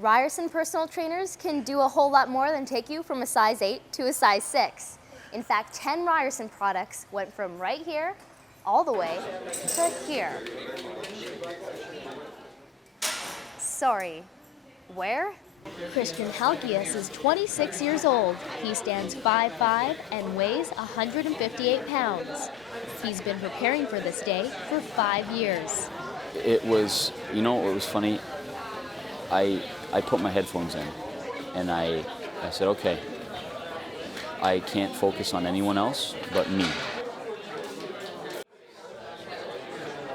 Ryerson personal trainers can do a whole lot more than take you from a size 8 to a size 6. In fact, 10 Ryerson products went from right here all the way to here. Sorry, where? Kristian Halkias is 26 years old. He stands 5'5" and weighs 158 pounds. He's been preparing for this day for 5 years. It was, it was funny. I put my headphones in and I said, okay, I can't focus on anyone else but me.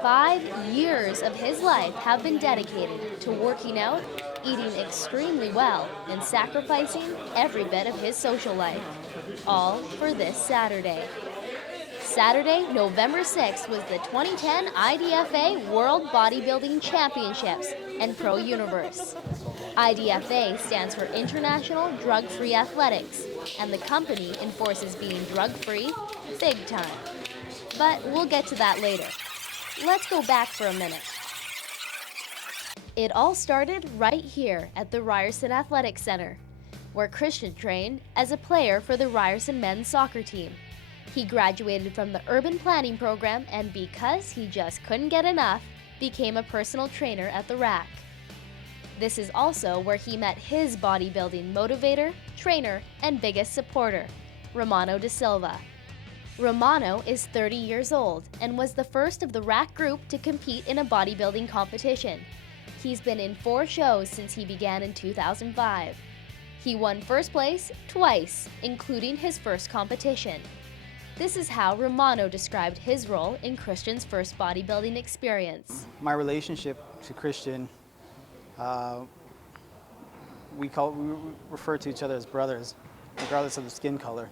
5 years of his life have been dedicated to working out, eating extremely well, and sacrificing every bit of his social life. All for this Saturday. Saturday, November 6th was the 2010 IDFA World Bodybuilding Championships and Pro Universe. IDFA stands for International Drug-Free Athletics, and the company enforces being drug-free big time. But we'll get to that later. Let's go back for a minute. It all started right here at the Ryerson Athletics Centre, where Kristian trained as a player for the Ryerson men's soccer team. He graduated from the urban planning program and, because he just couldn't get enough, became a personal trainer at the RAC. This is also where he met his bodybuilding motivator, trainer, and biggest supporter, Romano da Silva. Romano is 30 years old and was the first of the RAC group to compete in a bodybuilding competition. He's been in 4 shows since he began in 2005. He won first place twice, including his first competition. This is how Romano described his role in Kristian's first bodybuilding experience. My relationship to Kristian, we refer to each other as brothers, regardless of the skin color.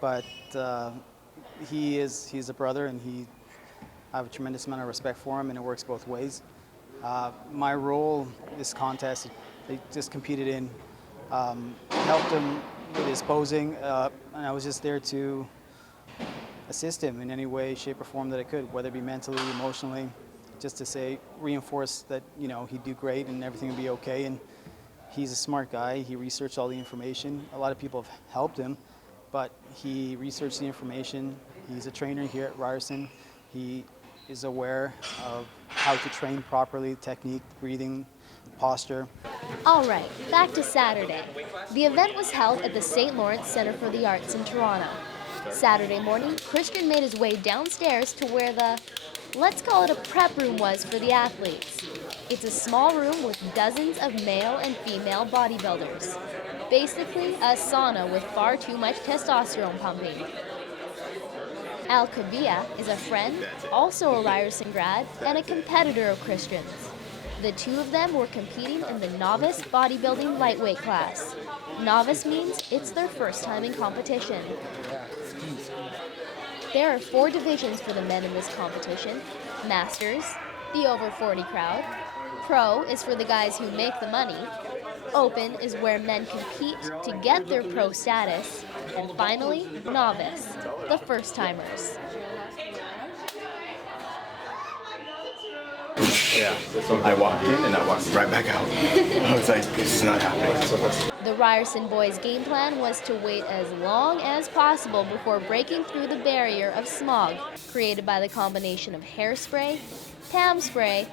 But he's a brother, and I have a tremendous amount of respect for him, and it works both ways. My role in this contest, they just competed in, helped him with his posing, and I was just there to assist him in any way, shape, or form that I could, whether it be mentally, emotionally, just to reinforce that, he'd do great and everything would be okay. And he's a smart guy. He researched all the information. A lot of people have helped him, but he researched the information. He's a trainer here at Ryerson. He is aware of how to train properly, technique, breathing, posture. All right, back to Saturday. The event was held at the St. Lawrence Centre for the Arts in Toronto. Saturday morning, Kristian made his way downstairs to where the, let's call it a prep room, was for the athletes. It's a small room with dozens of male and female bodybuilders. Basically, a sauna with far too much testosterone pumping. Al Kabia is a friend, also a Ryerson grad, and a competitor of Kristian's. The two of them were competing in the Novice bodybuilding lightweight class. Novice means it's their first time in competition. There are 4 divisions for the men in this competition: Masters, the over 40 crowd; Pro is for the guys who make the money; Open is where men compete to get their pro status; and finally, Novice, the first-timers. Yeah, I walked in and I walked right back out. I was like, this is not happening. The Ryerson boys' game plan was to wait as long as possible before breaking through the barrier of smog created by the combination of hairspray, PAM spray,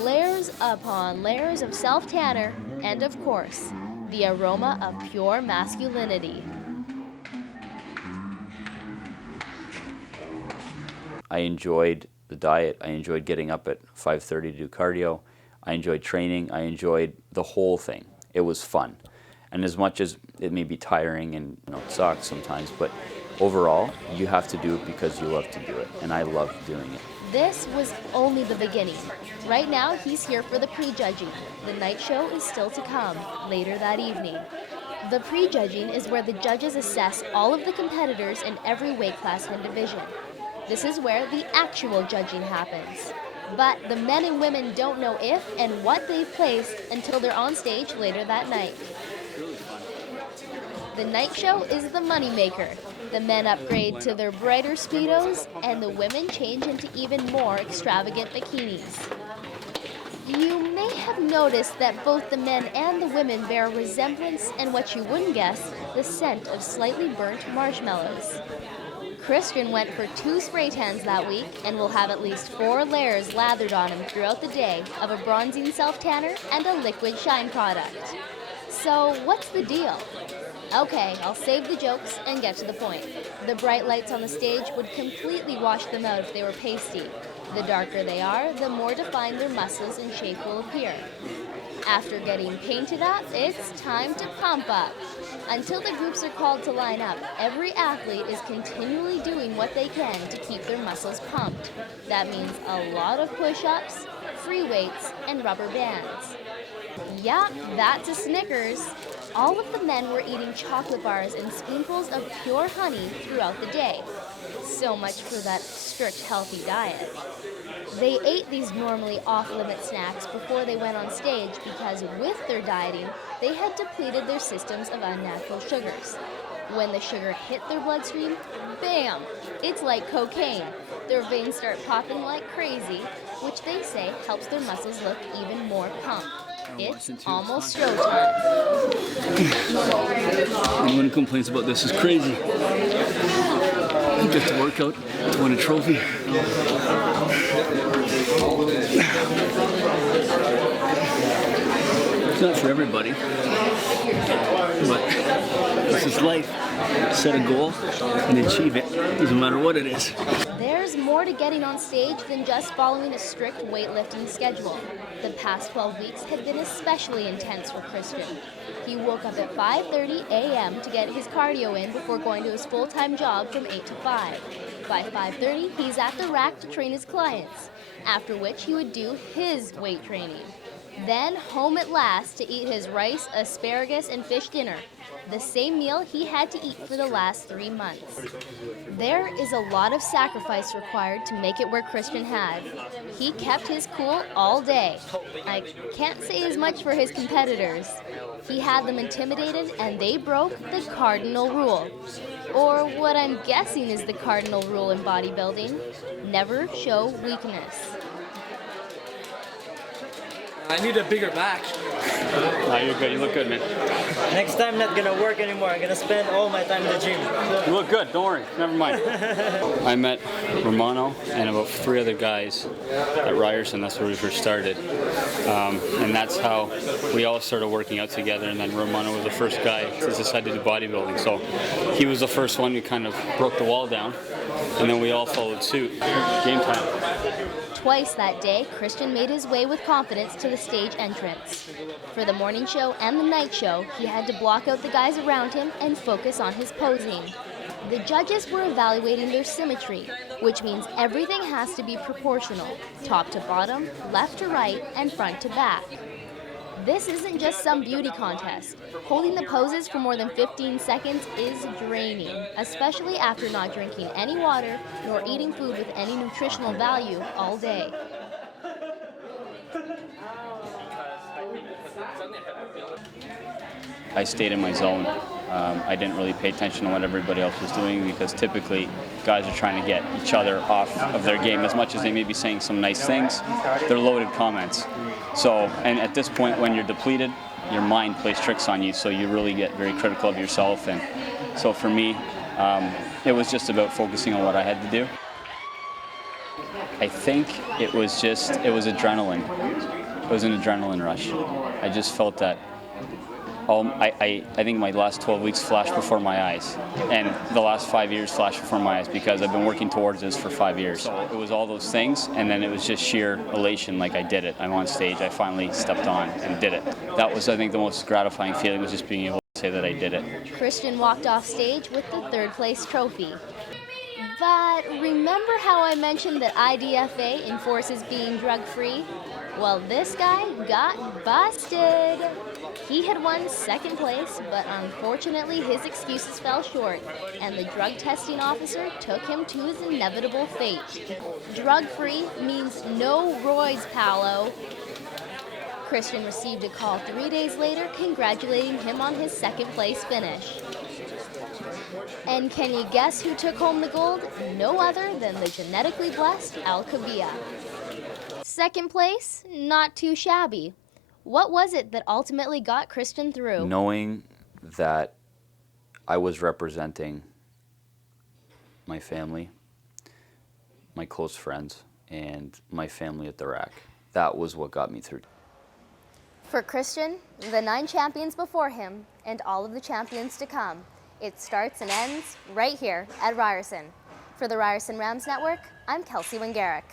layers upon layers of self-tanner, and of course, the aroma of pure masculinity. I enjoyed the diet. I enjoyed getting up at 5:30 to do cardio. I enjoyed training. I enjoyed the whole thing. It was fun. And as much as it may be tiring and it sucks sometimes, but overall, you have to do it because you love to do it. And I love doing it. This was only the beginning. Right now, he's here for the prejudging. The night show is still to come, later that evening. The prejudging is where the judges assess all of the competitors in every weight class and division. This is where the actual judging happens. But the men and women don't know if and what they've placed until they're on stage later that night. The night show is the moneymaker. The men upgrade to their brighter Speedos, and the women change into even more extravagant bikinis. You may have noticed that both the men and the women bear a resemblance and what you wouldn't guess, the scent of slightly burnt marshmallows. Kristian went for 2 spray tans that week and will have at least 4 layers lathered on him throughout the day of a bronzing self-tanner and a liquid shine product. So what's the deal? Okay, I'll save the jokes and get to the point. The bright lights on the stage would completely wash them out if they were pasty. The darker they are, the more defined their muscles and shape will appear. After getting painted up, it's time to pump up. Until the groups are called to line up, every athlete is continually doing what they can to keep their muscles pumped. That means a lot of push-ups, free weights, and rubber bands. Yup, that's a Snickers. All of the men were eating chocolate bars and spoonfuls of pure honey throughout the day. So much for that strict healthy diet. They ate these normally off-limit snacks before they went on stage because with their dieting, they had depleted their systems of unnatural sugars. When the sugar hit their bloodstream, bam! It's like cocaine. Their veins start popping like crazy, which they say helps their muscles look even more pumped. It's almost showtime. Anyone who complains about this is crazy. Get to work out, win a trophy. It's not for everybody, but this is life. Set a goal and achieve it, doesn't matter what it is. There's more to getting on stage than just following a strict weightlifting schedule. The past 12 weeks had been especially intense for Kristian. He woke up at 5:30 a.m. to get his cardio in before going to his full-time job from 8 to 5. By 5:30, he's at the rack to train his clients, after which he would do his weight training. Then home at last to eat his rice, asparagus, and fish dinner, the same meal he had to eat for the last 3 months. There is a lot of sacrifice required to make it where Kristian had. He kept his cool all day. I can't say as much for his competitors. He had them intimidated and they broke the cardinal rule. Or what I'm guessing is the cardinal rule in bodybuilding: never show weakness. I need a bigger back. No, you're good. You look good, man. Next time, not gonna work anymore. I'm gonna spend all my time in the gym. You look good. Don't worry. Never mind. I met Romano and about 3 other guys at Ryerson. That's where we first started. And that's how we all started working out together. And then Romano was the first guy to decide to do bodybuilding. So he was the first one who kind of broke the wall down. And then we all followed suit. Game time. Twice that day, Kristian made his way with confidence to the stage entrance. For the morning show and the night show, he had to block out the guys around him and focus on his posing. The judges were evaluating their symmetry, which means everything has to be proportional, top to bottom, left to right, and front to back. This isn't just some beauty contest. Holding the poses for more than 15 seconds is draining, especially after not drinking any water nor eating food with any nutritional value all day. I stayed in my zone. I didn't really pay attention to what everybody else was doing because typically guys are trying to get each other off of their game. As much as they may be saying some nice things, they're loaded comments. So, and at this point when you're depleted, your mind plays tricks on you, so you really get very critical of yourself. And so for me, it was just about focusing on what I had to do. I think it was adrenaline. It was an adrenaline rush. I just felt that I think my last 12 weeks flashed before my eyes, and the last 5 years flashed before my eyes because I've been working towards this for 5 years. So it was all those things, and then it was just sheer elation, like I did it. I'm on stage, I finally stepped on and did it. That was, I think, the most gratifying feeling, was just being able to say that I did it. Kristian walked off stage with the 3rd place trophy. But remember how I mentioned that IDFA enforces being drug-free? Well, this guy got busted. He had won 2nd place, but unfortunately his excuses fell short, and the drug testing officer took him to his inevitable fate. Drug-free means no roids, palo. Kristian received a call 3 days later congratulating him on his 2nd place finish. And can you guess who took home the gold? No other than the genetically blessed Halkias. Second place, not too shabby. What was it that ultimately got Kristian through? Knowing that I was representing my family, my close friends, and my family at the rack. That was what got me through. For Kristian, the 9 champions before him, and all of the champions to come, it starts and ends right here at Ryerson. For the Ryerson Rams Network, I'm Kelsey Wingerak.